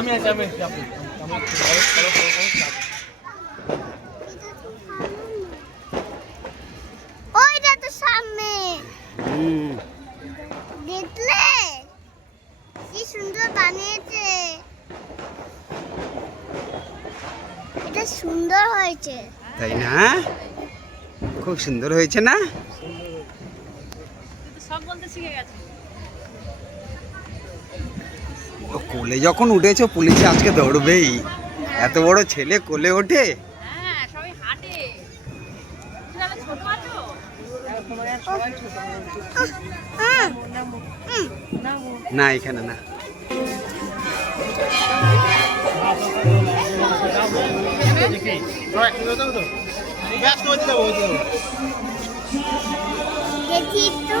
আমি আছি আমি। ওইটা তো সামনে। হুম। দেখলে? কি সুন্দর বানিয়েছে। এটা সুন্দর হয়েছে। তাই না? খুব সুন্দর হয়েছে না? সব বলতে শিখে গেছে। কোলে যখন উঠেছো পুলিশে আজকে দৌড়বেই। এত বড় ছেলে কোলে ওঠে? হ্যাঁ সবাই হাঁটে। তুমি তাহলে ছোট আছো? না এখানে না। দেখি তো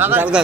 দাদা